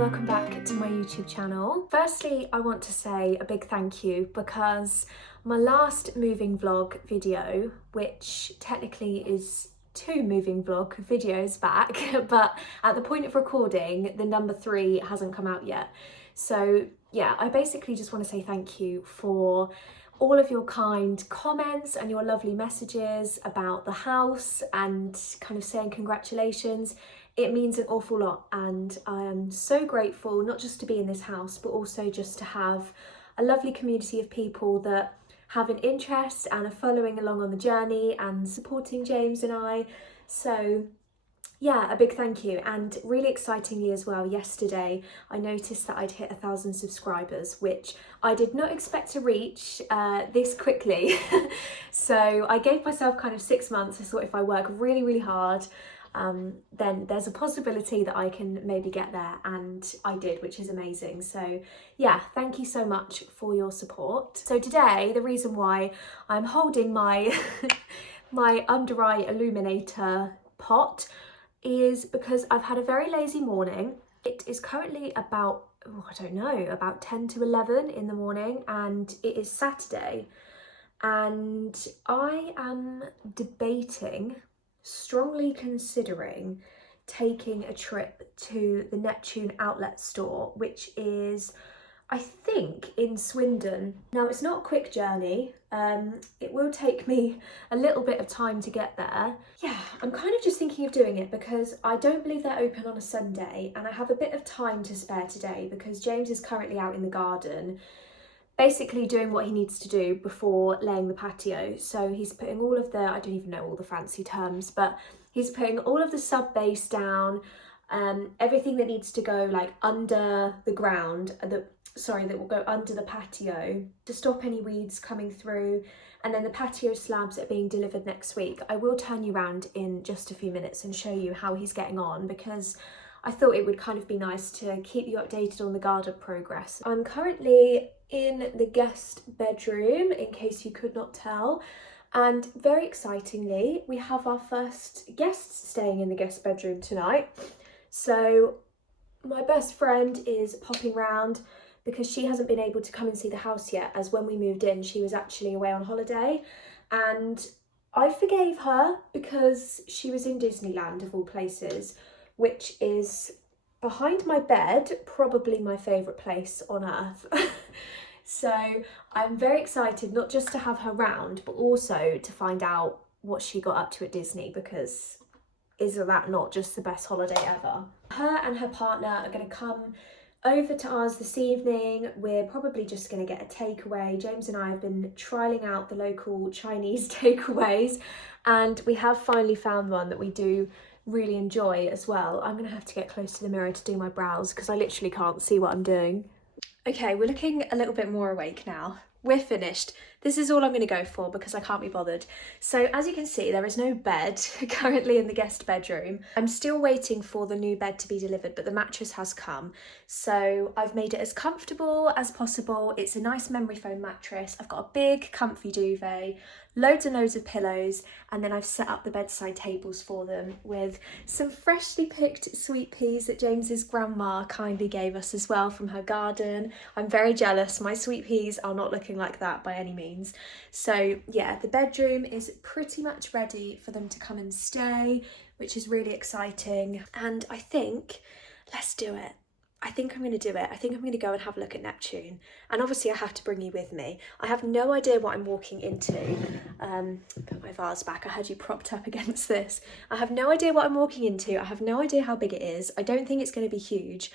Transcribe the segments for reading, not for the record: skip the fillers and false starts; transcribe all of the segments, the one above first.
welcome back to my YouTube channel. Firstly, I want to say a big thank you because my last moving vlog video, which technically is 2 moving vlog videos back, but at the point of recording, the number 3 hasn't come out yet. So yeah, I basically just want to say thank you for all of your kind comments and your lovely messages about the house and kind of saying congratulations. It means an awful lot, and I am so grateful not just to be in this house but also just to have a lovely community of people that have an interest and are following along on the journey and supporting James and I. So yeah, a big thank you. And really excitingly as well, yesterday I noticed that I'd hit 1,000 subscribers, which I did not expect to reach this quickly. So I gave myself kind of 6 months. I thought if I work really hard, then there's a possibility that I can maybe get there, and I did, which is amazing. So yeah, thank you so much for your support. So today, the reason why I'm holding my my under eye illuminator pot is because I've had a very lazy morning. It is currently about, I don't know, about 10 to 11 in the morning, and it is Saturday, and I am debating, strongly considering taking a trip to the Neptune outlet store, which is, I think, in Swindon. Now, it's not a quick journey. It will take me a little bit of time to get there. Yeah, I'm kind of just thinking of doing it because I don't believe they're open on a Sunday, and I have a bit of time to spare today because James is currently out in the garden basically doing what he needs to do before laying the patio. So he's putting all of the, I don't even know all the fancy terms, but he's putting all of the sub base down, everything that needs to go like under the ground, that will go under the patio to stop any weeds coming through. And then the patio slabs are being delivered next week. I will turn you around in just a few minutes and show you how he's getting on, because I thought it would kind of be nice to keep you updated on the garden progress. I'm currently in the guest bedroom, in case you could not tell, and very excitingly, we have our first guests staying in the guest bedroom tonight. So my best friend is popping round because she hasn't been able to come and see the house yet, as when we moved in she was actually away on holiday, and I forgave her because she was in Disneyland of all places, which is behind my bed, probably my favourite place on earth. So I'm very excited not just to have her round, but also to find out what she got up to at Disney, because isn't that not just the best holiday ever? Her and her partner are going to come over to ours this evening. We're probably just going to get a takeaway. James and I have been trialling out the local Chinese takeaways, and we have finally found one that we do really enjoy as well. I'm going to have to get close to the mirror to do my brows because I literally can't see what I'm doing. Okay, we're looking a little bit more awake now. We're finished. This is all I'm going to go for because I can't be bothered. So as you can see, there is no bed currently in the guest bedroom. I'm still waiting for the new bed to be delivered, but the mattress has come. So I've made it as comfortable as possible. It's a nice memory foam mattress. I've got a big comfy duvet, loads and loads of pillows, and then I've set up the bedside tables for them with some freshly picked sweet peas that James's grandma kindly gave us as well from her garden. I'm very jealous. My sweet peas are not looking like that by any means. So yeah, the bedroom is pretty much ready for them to come and stay, which is really exciting. And I think, let's do it. I think I'm going to do it. I think I'm going to go and have a look at Neptune. And obviously I have to bring you with me. I have no idea what I'm walking into. Put my vase back. I had you propped up against this. I have no idea what I'm walking into. I have no idea how big it is. I don't think it's going to be huge.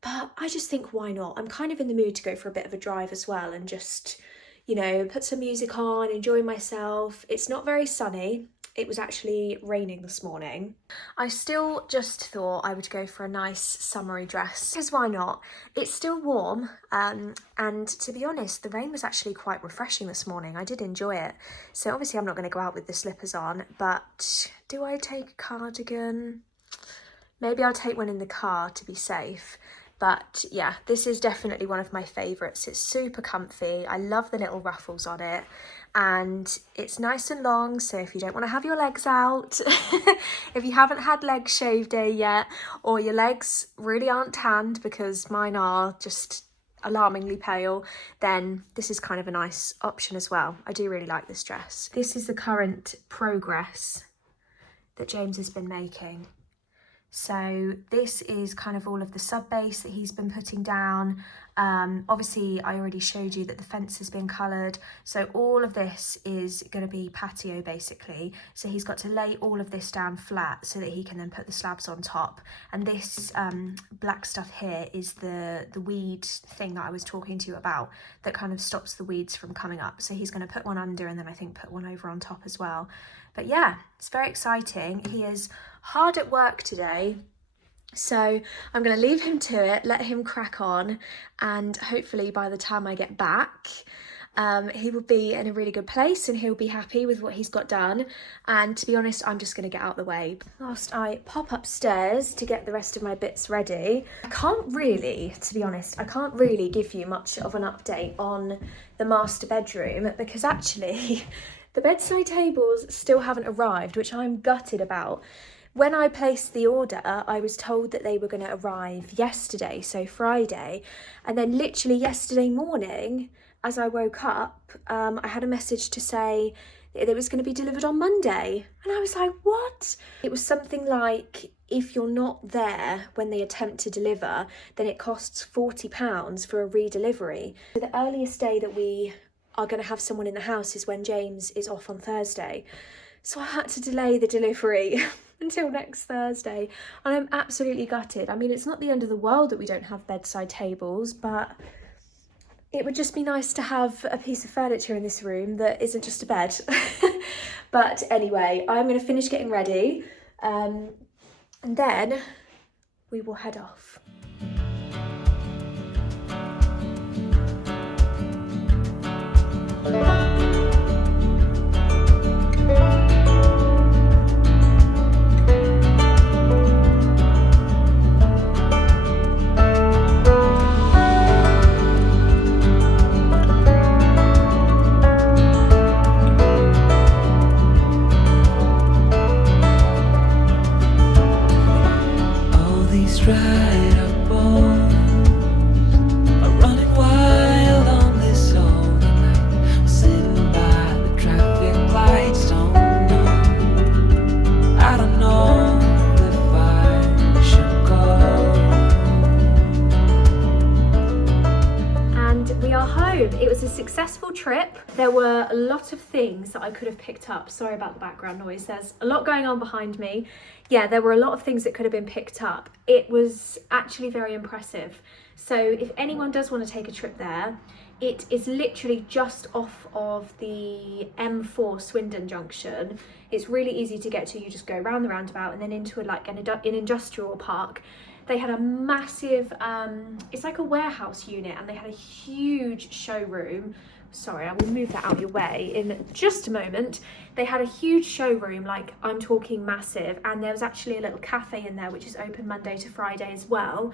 But I just think, why not? I'm kind of in the mood to go for a bit of a drive as well and just, you know, put some music on, enjoy myself. It's not very sunny. It was actually raining this morning. I still just thought I would go for a nice summery dress, because why not? It's still warm, and to be honest, the rain was actually quite refreshing this morning. I did enjoy it. So obviously I'm not going to go out with the slippers on, but do I take a cardigan? Maybe I'll take one in the car to be safe. But yeah, this is definitely one of my favourites. It's super comfy. I love the little ruffles on it, and it's nice and long, so if you don't want to have your legs out, if you haven't had leg shave day yet, or your legs really aren't tanned, because mine are just alarmingly pale, then this is kind of a nice option as well. I do really like this dress. This is the current progress that James has been making. So this is kind of all of the sub base that he's been putting down. Obviously I already showed you that the fence has been coloured, so all of this is going to be patio basically. So he's got to lay all of this down flat so that he can then put the slabs on top. And this black stuff here is the weed thing that I was talking to you about, that kind of stops the weeds from coming up. So he's going to put one under and then I think put one over on top as well. But yeah, it's very exciting. He is hard at work today, so I'm going to leave him to it, let him crack on, and hopefully by the time I get back he will be in a really good place and he'll be happy with what he's got done. And to be honest, I'm just going to get out of the way. Whilst I pop upstairs to get the rest of my bits ready, I can't really give you much of an update on the master bedroom, because actually the bedside tables still haven't arrived, which I'm gutted about. When I placed the order, I was told that they were going to arrive yesterday, so Friday. And then literally yesterday morning, as I woke up, I had a message to say that it was going to be delivered on Monday. And I was like, what? It was something like, if you're not there when they attempt to deliver, then it costs £40 for a redelivery. So the earliest day that we are going to have someone in the house is when James is off on Thursday. So I had to delay the delivery until next Thursday, and I'm absolutely gutted. I mean, it's not the end of the world that we don't have bedside tables, but it would just be nice to have a piece of furniture in this room that isn't just a bed. But anyway, I'm going to finish getting ready, and then we will head off. It was a successful trip. There were a lot of things that I could have picked up. Sorry about the background noise. There's a lot going on behind me. Yeah, there were a lot of things that could have been picked up. It was actually very impressive. So if anyone does want to take a trip there, it is literally just off of the M4 Swindon junction. It's really easy to get to. You just go around the roundabout and then into an industrial park. They had a massive, it's like a warehouse unit, and they had a huge showroom. Sorry, I will move that out of your way in just a moment. They had a huge showroom, like I'm talking massive, and there was actually a little cafe in there which is open Monday to Friday as well.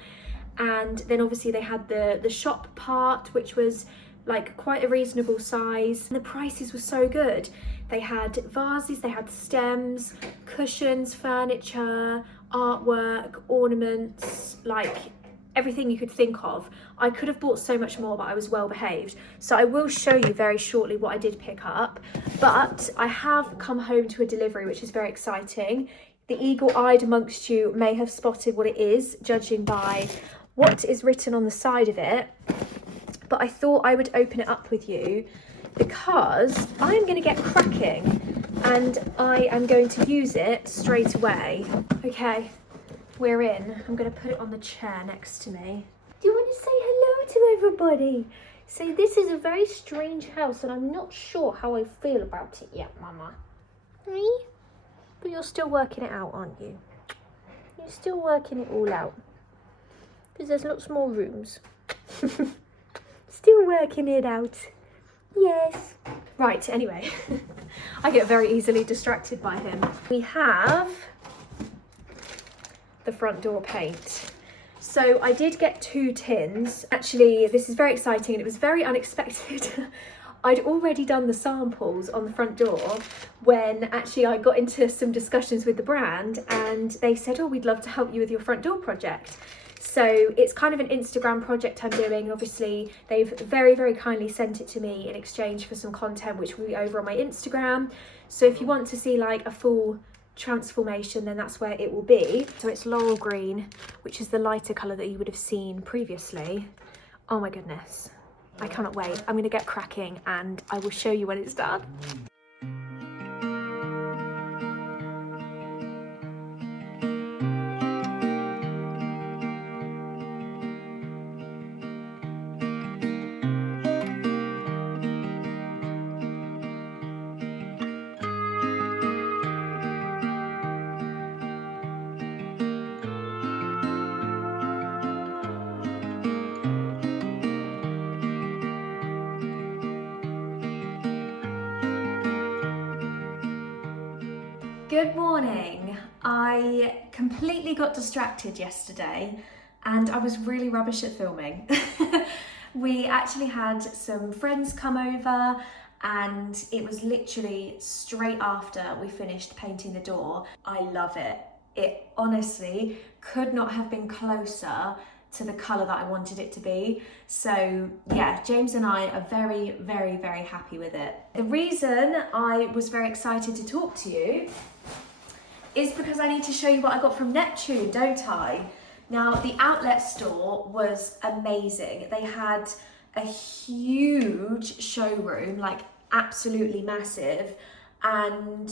And then obviously they had the shop part, which was like quite a reasonable size, and the prices were so good. They had vases, they had stems, cushions, furniture, artwork, ornaments, like everything you could think of. I could have bought so much more, but I was well behaved. So I will show you very shortly what I did pick up, but I have come home to a delivery, which is very exciting. The eagle-eyed amongst you may have spotted what it is, judging by what is written on the side of it, but I thought I would open it up with you because I'm going to get cracking and I am going to use it straight away. Okay, we're in. I'm going to put it on the chair next to me. Do you want to say hello to everybody? So this is a very strange house and I'm not sure how I feel about it yet, Mama. Hey? But you're still working it out, aren't you? You're still working it all out. Because there's lots more rooms. Still working it out. Yes. Right, anyway. I get very easily distracted by him. We have the front door paint. So I did get 2 tins. Actually, this is very exciting and it was very unexpected. I'd already done the samples on the front door when actually I got into some discussions with the brand, and they said, oh, we'd love to help you with your front door project. So it's kind of an Instagram project I'm doing. Obviously, they've very, very kindly sent it to me in exchange for some content which will be over on my Instagram. So if you want to see like a full transformation, then that's where it will be. So it's laurel green, which is the lighter colour that you would have seen previously. Oh my goodness, I cannot wait. I'm gonna get cracking and I will show you when it's done. Good morning. I completely got distracted yesterday and I was really rubbish at filming. We actually had some friends come over and it was literally straight after we finished painting the door. I love it. It honestly could not have been closer to the colour that I wanted it to be. So yeah, James and I are very, very, very happy with it. The reason I was very excited to talk to you is because I need to show you what I got from Neptune, don't I? Now, the outlet store was amazing. They had a huge showroom, like absolutely massive. And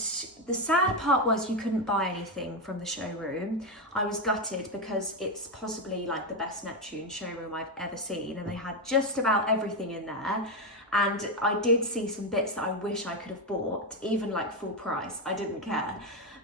the sad part was you couldn't buy anything from the showroom. I was gutted because it's possibly like the best Neptune showroom I've ever seen, and they had just about everything in there. And I did see some bits that I wish I could have bought, even like full price. I didn't care.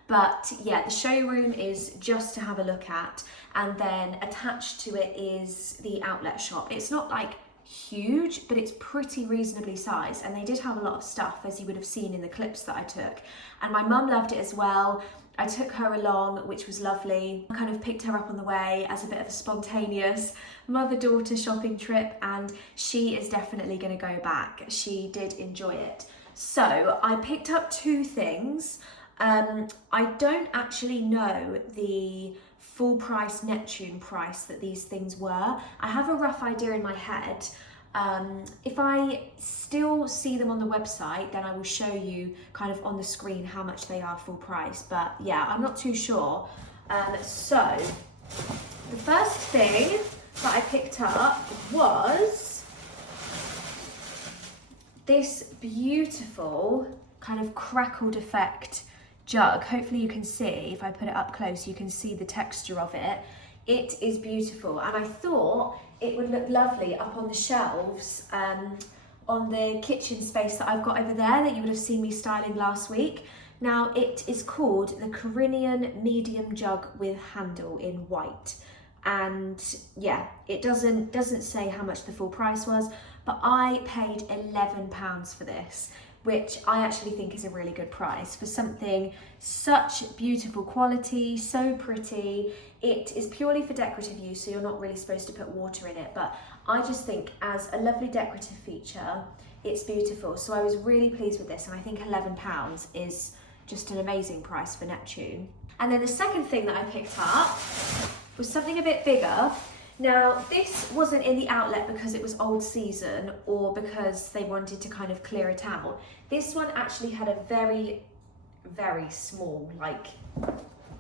But yeah, the showroom is just to have a look at, and then attached to it is the outlet shop. It's not like huge, but it's pretty reasonably sized, and they did have a lot of stuff, as you would have seen in the clips that I took. And my mum loved it as well. I took her along, which was lovely. I kind of picked her up on the way as a bit of a spontaneous mother-daughter shopping trip, and she is definitely going to go back. She did enjoy it. So I picked up 2 things. I don't actually know the full price Neptune price that these things were. I have a rough idea in my head. If I still see them on the website, then I will show you kind of on the screen how much they are full price. But yeah, I'm not too sure. So the first thing that I picked up was this beautiful kind of crackled effect jug. Hopefully you can see, if I put it up close, you can see the texture of it. It is beautiful, and I thought it would look lovely up on the shelves on the kitchen space that I've got over there that you would have seen me styling last week. Now, it is called the Carinian medium jug with handle in white, and yeah, it doesn't say how much the full price was, but I paid £11 for this, which I actually think is a really good price for something such beautiful quality, so pretty. It is purely for decorative use, so you're not really supposed to put water in it, but I just think as a lovely decorative feature, it's beautiful. So I was really pleased with this, and I think £11 is just an amazing price for Neptune. And then the second thing that I picked up was something a bit bigger. Now, this wasn't in the outlet because it was old season or because they wanted to kind of clear it out. This one actually had a very, very small, like,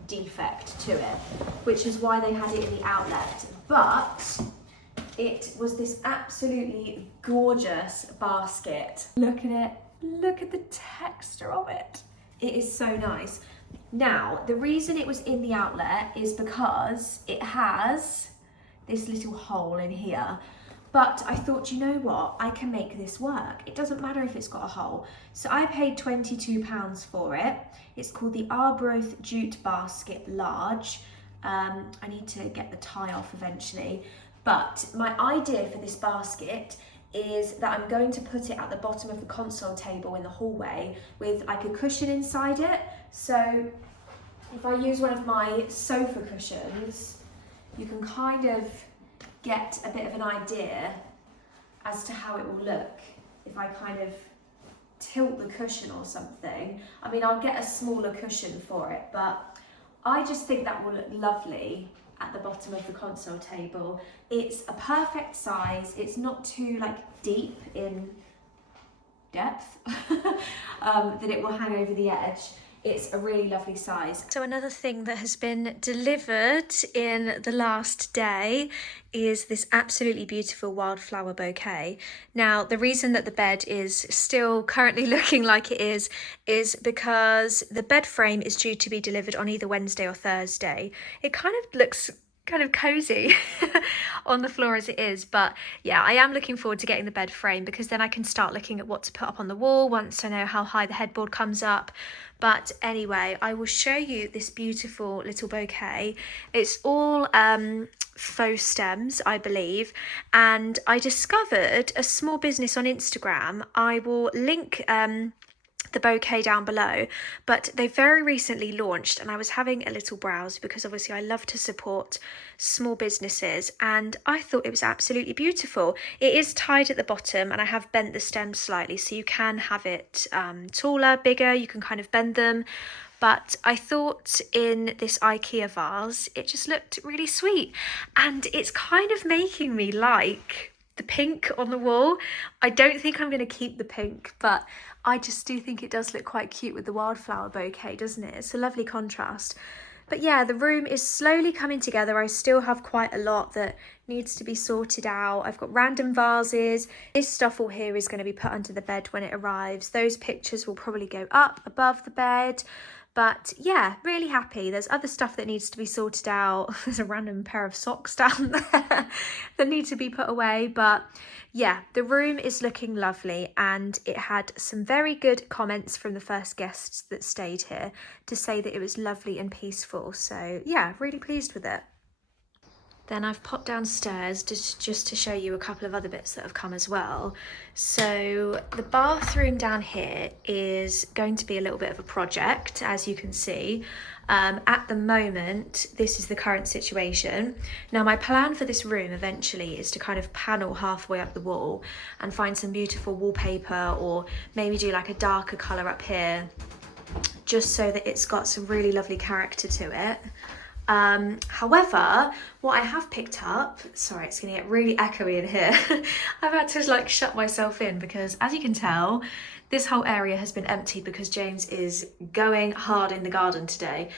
defect to it, which is why they had it in the outlet. But it was this absolutely gorgeous basket. Look at it. Look at the texture of it. It is so nice. Now, the reason it was in the outlet is because it has this little hole in here, but I thought, you know what, I can make this work. It doesn't matter if it's got a hole. So I paid £22 for it. It's called the Arbroath Jute Basket Large. I need to get the tie off eventually, but my idea for this basket is that I'm going to put it at the bottom of the console table in the hallway with like a cushion inside it. So if I use one of my sofa cushions, you can kind of get a bit of an idea as to how it will look if I kind of tilt the cushion or something. I mean, I'll get a smaller cushion for it, but I just think that will look lovely at the bottom of the console table. It's a perfect size. It's not too like deep in depth that it will hang over the edge. It's a really lovely size. So another thing that has been delivered in the last day is this absolutely beautiful wildflower bouquet. Now, the reason that the bed is still currently looking like it is because the bed frame is due to be delivered on either Wednesday or Thursday. It kind of looks kind of cozy on the floor as it is, but yeah, I am looking forward to getting the bed frame because then I can start looking at what to put up on the wall once I know how high the headboard comes up. But anyway, I will show you this beautiful little bouquet. It's all faux stems, I believe, and I discovered a small business on Instagram. I will link the bouquet down below, but they very recently launched, and I was having a little browse because obviously I love to support small businesses, and I thought it was absolutely beautiful. It is tied at the bottom and I have bent the stems slightly, so you can have it taller, bigger, you can kind of bend them. But I thought in this IKEA vase, it just looked really sweet, and it's kind of making me like the pink on the wall. I don't think I'm going to keep the pink, but I just do think it does look quite cute with the wildflower bouquet, doesn't it? It's a lovely contrast. But yeah, the room is slowly coming together. I still have quite a lot that needs to be sorted out. I've got random vases. This stuff all here is going to be put under the bed when it arrives. Those pictures will probably go up above the bed. But yeah, really happy. There's other stuff that needs to be sorted out. There's a random pair of socks down there that need to be put away. But yeah, the room is looking lovely, and it had some very good comments from the first guests that stayed here to say that it was lovely and peaceful. So yeah, really pleased with it. Then I've popped downstairs just to show you a couple of other bits that have come as well. So the bathroom down here is going to be a little bit of a project, as you can see. At the moment, this is the current situation. Now, my plan for this room eventually is to kind of panel halfway up the wall and find some beautiful wallpaper, or maybe do like a darker colour up here, just so that it's got some really lovely character to it. However, what I have picked up, sorry, it's gonna get really echoey in here. I've had to like shut myself in because, as you can tell, this whole area has been emptied because James is going hard in the garden today.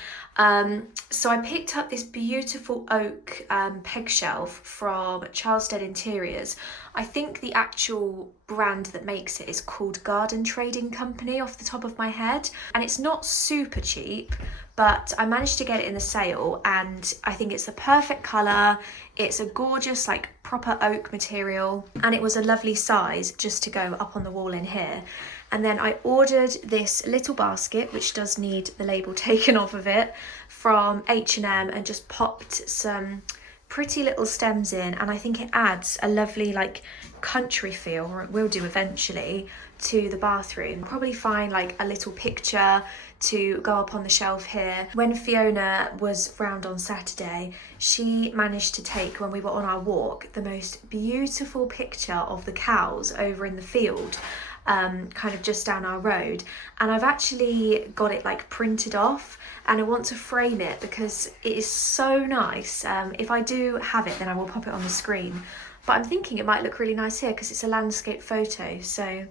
So I picked up this beautiful oak peg shelf from Charleston Interiors. I think the actual brand that makes it is called Garden Trading Company off the top of my head. And it's not super cheap, but I managed to get it in the sale, and I think it's the perfect colour. It's a gorgeous, like, proper oak material, and it was a lovely size just to go up on the wall in here. And then I ordered this little basket, which does need the label taken off of it, from H&M, and just popped some pretty little stems in, and I think it adds a lovely like country feel, or it will do eventually, to the bathroom. Probably find like a little picture to go up on the shelf here. When Fiona was round on Saturday, she managed to take, when we were on our walk, the most beautiful picture of the cows over in the field, kind of just down our road, and I've actually got it like printed off, and I want to frame it because it is so nice. If I do have it, then I will pop it on the screen, but I'm thinking it might look really nice here because it's a landscape photo. So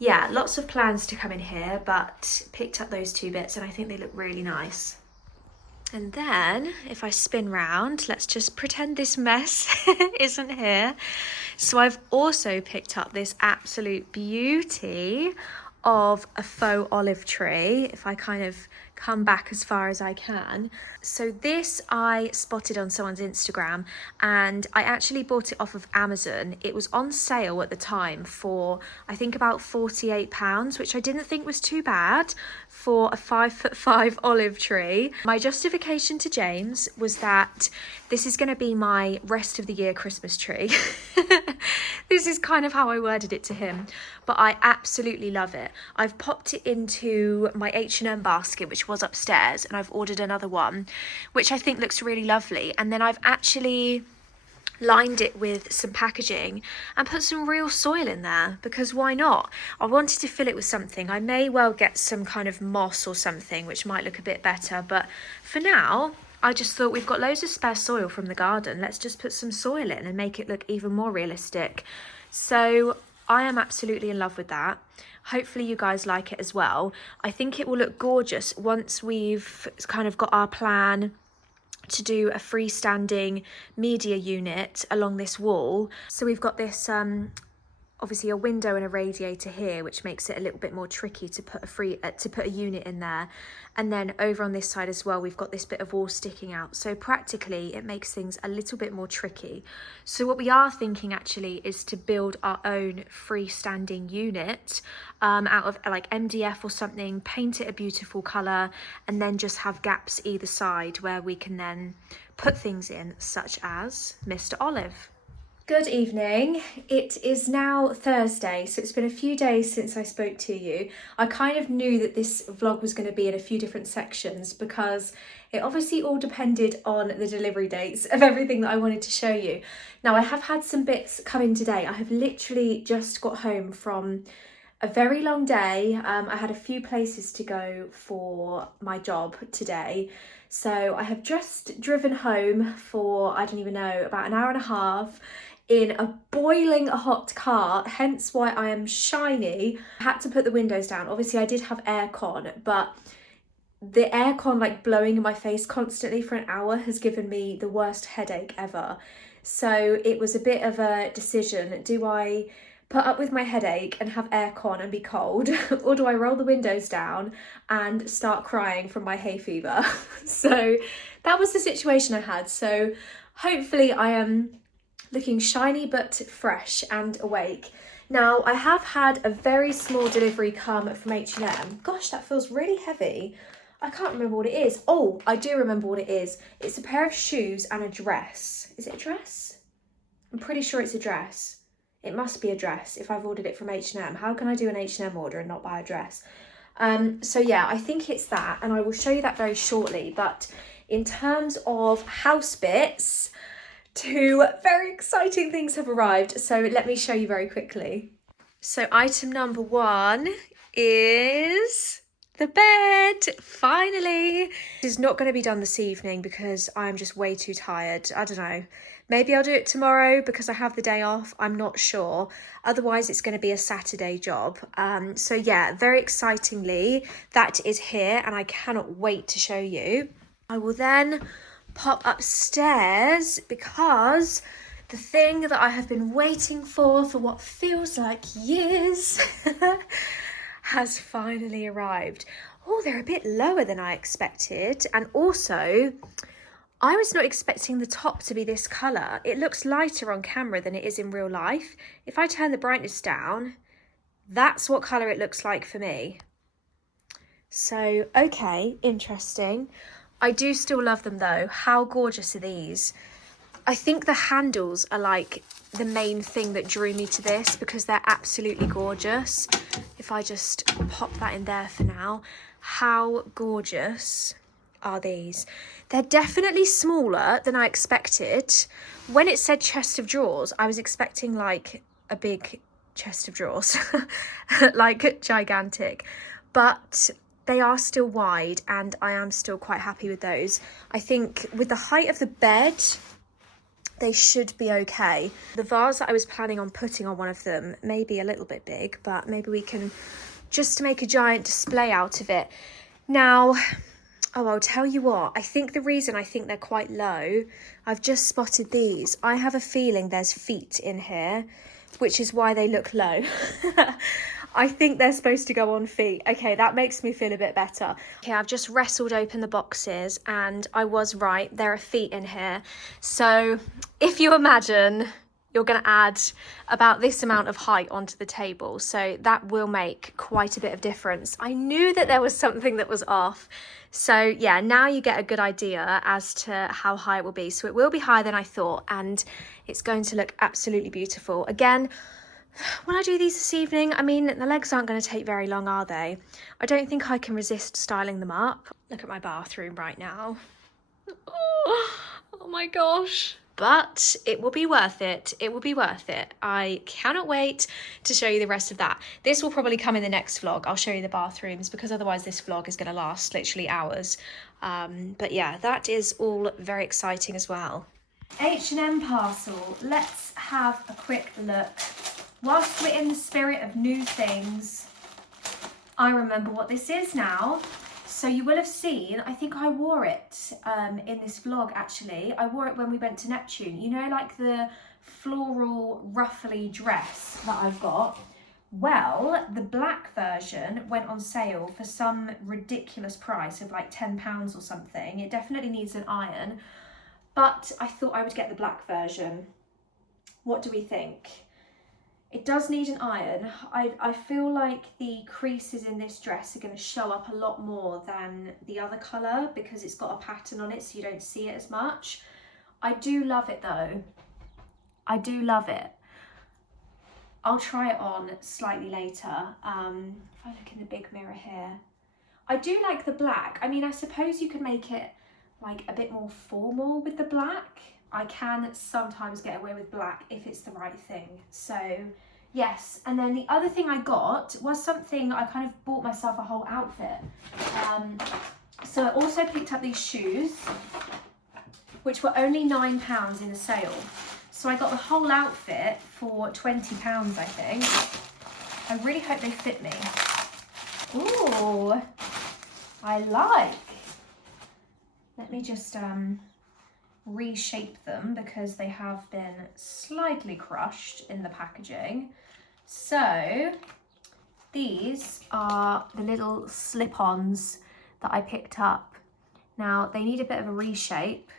yeah, lots of plans to come in here, but picked up those two bits and I think they look really nice. And then if I spin round, let's just pretend this mess isn't here. So I've also picked up this absolute beauty of a faux olive tree, if I kind of come back as far as I can. So this I spotted on someone's Instagram, and I actually bought it off of Amazon. It was on sale at the time for I think about £48, which I didn't think was too bad for a 5'5" olive tree. My justification to James was that this is going to be my rest of the year Christmas tree. This is kind of how I worded it to him, but I absolutely love it. I've popped it into my H&M basket, which which was upstairs, and I've ordered another one, which I think looks really lovely. And then I've actually lined it with some packaging and put some real soil in there, because why not? I wanted to fill it with something. I may well get some kind of moss or something, which might look a bit better, but for now I just thought, we've got loads of spare soil from the garden, let's just put some soil in and make it look even more realistic. So I am absolutely in love with that. Hopefully you guys like it as well. I think it will look gorgeous once we've kind of got our plan to do a freestanding media unit along this wall. So we've got this obviously a window and a radiator here, which makes it a little bit more tricky to put a unit in there. And then over on this side as well, we've got this bit of wall sticking out. So practically it makes things a little bit more tricky. So what we are thinking actually is to build our own freestanding unit out of like MDF or something, paint it a beautiful colour, and then just have gaps either side where we can then put things in, such as Mr. Olive. Good evening. It is now Thursday, so it's been a few days since I spoke to you. I kind of knew that this vlog was going to be in a few different sections because it obviously all depended on the delivery dates of everything that I wanted to show you. Now, I have had some bits come in today. I have literally just got home from a very long day. I had a few places to go for my job today. So I have just driven home for, I don't even know, about an hour and a half in a boiling hot car, hence why I am shiny. I had to put the windows down. Obviously I did have aircon, but the aircon like blowing in my face constantly for an hour has given me the worst headache ever. So it was a bit of a decision. Do I put up with my headache and have aircon and be cold, or do I roll the windows down and start crying from my hay fever? So that was the situation I had. So hopefully I am looking shiny but fresh and awake. Now, I have had a very small delivery come from H&M. Gosh, that feels really heavy. I can't remember what it is. Oh, I do remember what it is. It's a pair of shoes and a dress. Is it a dress? I'm pretty sure it's a dress. It must be a dress if I've ordered it from H&M. How can I do an H&M order and not buy a dress? So yeah, I think it's that, and I will show you that very shortly. But in terms of house bits, two very exciting things have arrived, so let me show you very quickly. So item number one is the bed, finally. This is not going to be done this evening because I'm just way too tired. I don't know, maybe I'll do it tomorrow because I have the day off, I'm not sure. Otherwise it's going to be a Saturday job. So yeah, very excitingly, that is here and I cannot wait to show you. I will then pop upstairs because the thing that I have been waiting for what feels like years has finally arrived. Oh, they're a bit lower than I expected, and also I was not expecting the top to be this colour. It looks lighter on camera than it is in real life. If I turn the brightness down, that's what colour it looks like for me. So okay, interesting. I do still love them though. How gorgeous are these? I think the handles are like the main thing that drew me to this because they're absolutely gorgeous. If I just pop that in there for now. How gorgeous are these? They're definitely smaller than I expected. When it said chest of drawers, I was expecting like a big chest of drawers, like gigantic. But they are still wide and I am still quite happy with those. I think with the height of the bed, they should be okay. The vase that I was planning on putting on one of them may be a little bit big, but maybe we can just make a giant display out of it. Now, oh, I'll tell you what, I think the reason I think they're quite low, I've just spotted these. I have a feeling there's feet in here, which is why they look low. I think they're supposed to go on feet. Okay, that makes me feel a bit better. Okay, I've just wrestled open the boxes and I was right, there are feet in here. So if you imagine, you're going to add about this amount of height onto the table. So that will make quite a bit of difference. I knew that there was something that was off. So yeah, now you get a good idea as to how high it will be. So it will be higher than I thought and it's going to look absolutely beautiful. Again, When I do these this evening, I mean, the legs aren't going to take very long, are they? I don't think I can resist styling them up. Look at my bathroom right now. Oh my gosh. But it will be worth it. It will be worth it. I cannot wait to show you the rest of that. This will probably come in the next vlog. I'll show you the bathrooms because otherwise this vlog is going to last literally hours. But yeah, that is all very exciting as well. H&M parcel. Let's have a quick look. Whilst we're in the spirit of new things, I remember what this is now. So you will have seen, I think I wore it in this vlog actually. I wore it when we went to Neptune. You know, like the floral ruffly dress that I've got? Well, the black version went on sale for some ridiculous price of like £10 or something. It definitely needs an iron, but I thought I would get the black version. What do we think? It does need an iron. I feel like the creases in this dress are going to show up a lot more than the other colour because it's got a pattern on it so you don't see it as much. I do love it though. I do love it. I'll try it on slightly later. If I look in the big mirror here. I do like the black. I mean, I suppose you could make it like a bit more formal with the black. I can sometimes get away with black if it's the right thing. So yes, and then the other thing I got was something, I kind of bought myself a whole outfit. So I also picked up these shoes, which were only £9 in the sale. So I got the whole outfit for £20, I think. I really hope they fit me. Ooh, I like. Let me just reshape them because they have been slightly crushed in the packaging. So these are the little slip-ons that I picked up. Now they need a bit of a reshape,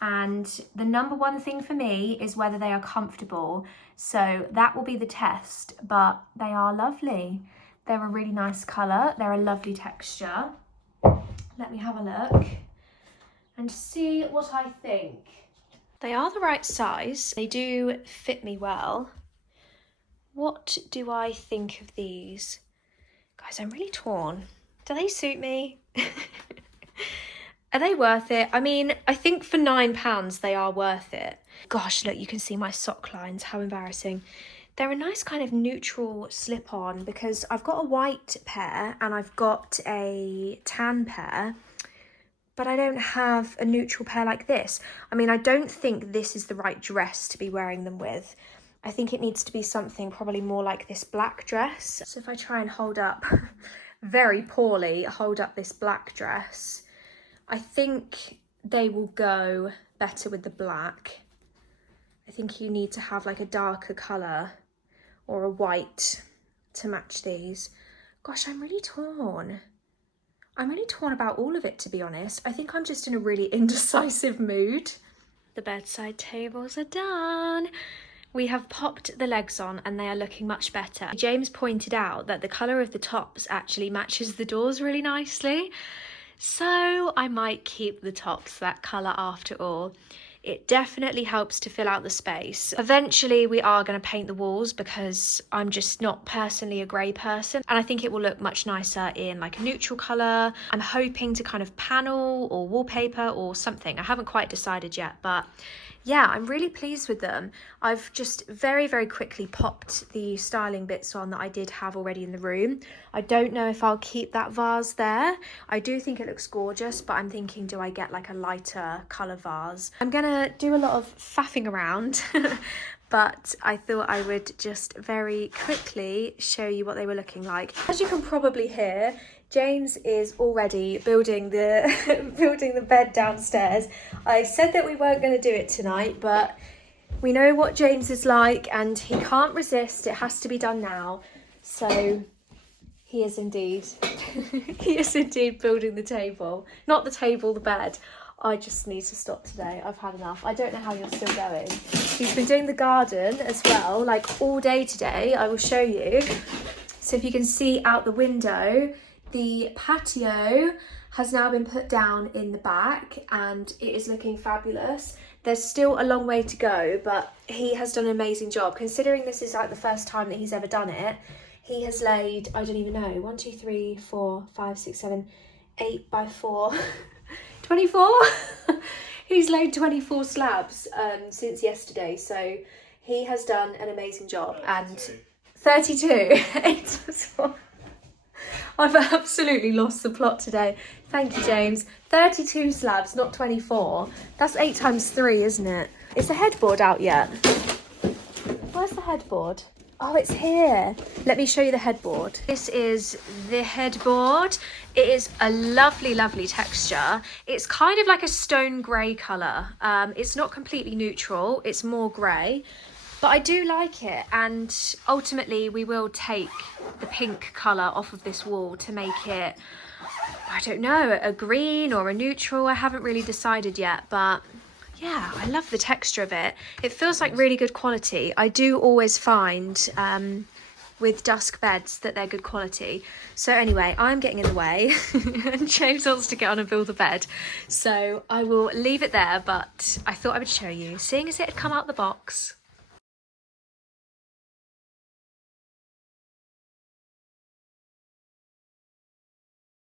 and the number one thing for me is whether they are comfortable. So that will be the test, but they are lovely. They're a really nice colour. They're a lovely texture. Let me have a look and see what I think. They are the right size. They do fit me well. What do I think of these? Guys, I'm really torn. Do they suit me? Are they worth it? I mean, I think for £9 they are worth it. Gosh, look, you can see my sock lines. How embarrassing. They're a nice kind of neutral slip-on because I've got a white pair and I've got a tan pair, but I don't have a neutral pair like this. I mean, I don't think this is the right dress to be wearing them with. I think it needs to be something probably more like this black dress. So if I try and hold up, very poorly, hold up this black dress, I think they will go better with the black. I think you need to have like a darker colour or a white to match these. Gosh, I'm really torn. I'm really torn about all of it, to be honest. I think I'm just in a really indecisive mood. The bedside tables are done. We have popped the legs on and they are looking much better. James pointed out that the colour of the tops actually matches the doors really nicely. So I might keep the tops that colour after all. It definitely helps to fill out the space. Eventually we are going to paint the walls because I'm just not personally a grey person, and I think it will look much nicer in like a neutral colour. I'm hoping to kind of panel or wallpaper or something. I haven't quite decided yet, but yeah, I'm really pleased with them. I've just very, very quickly popped the styling bits on that I did have already in the room. I don't know if I'll keep that vase there. I do think it looks gorgeous, but I'm thinking, do I get like a lighter colour vase? I'm gonna do a lot of faffing around, but I thought I would just very quickly show you what they were looking like. As you can probably hear, James is already building the bed downstairs. I said that we weren't going to do it tonight, but we know what James is like and he can't resist. It has to be done now. So he is indeed, he is indeed building the table. Not the table, the bed. I just need to stop today. I've had enough. I don't know how you're still going. He's been doing the garden as well, like all day today. I will show you. So if you can see out the window, The patio has now been put down in the back and it is looking fabulous. There's still a long way to go, but he has done an amazing job. Considering this is like the first time that he's ever done it, he has laid, I don't even know, 1, 2, 3, 4, 5, 6, 7, 8 by 4, 24? He's laid 24 slabs since yesterday, so he has done an amazing job. 32. And 32. I've absolutely lost the plot today. Thank you, James. 32 slabs, not 24. That's 8 times 3, isn't it? Is the headboard out yet? Where's the headboard? Oh, it's here. Let me show you the headboard. This is the headboard. It is a lovely, lovely texture. It's kind of like a stone grey colour. It's not completely neutral. It's more grey. But I do like it, and ultimately we will take the pink colour off of this wall to make it, I don't know, a green or a neutral. I haven't really decided yet, but yeah, I love the texture of it. It feels like really good quality. I do always find with dusk beds that they're good quality. So anyway, I'm getting in the way and James wants to get on and build a bed. So I will leave it there, but I thought I would show you, seeing as it had come out the box.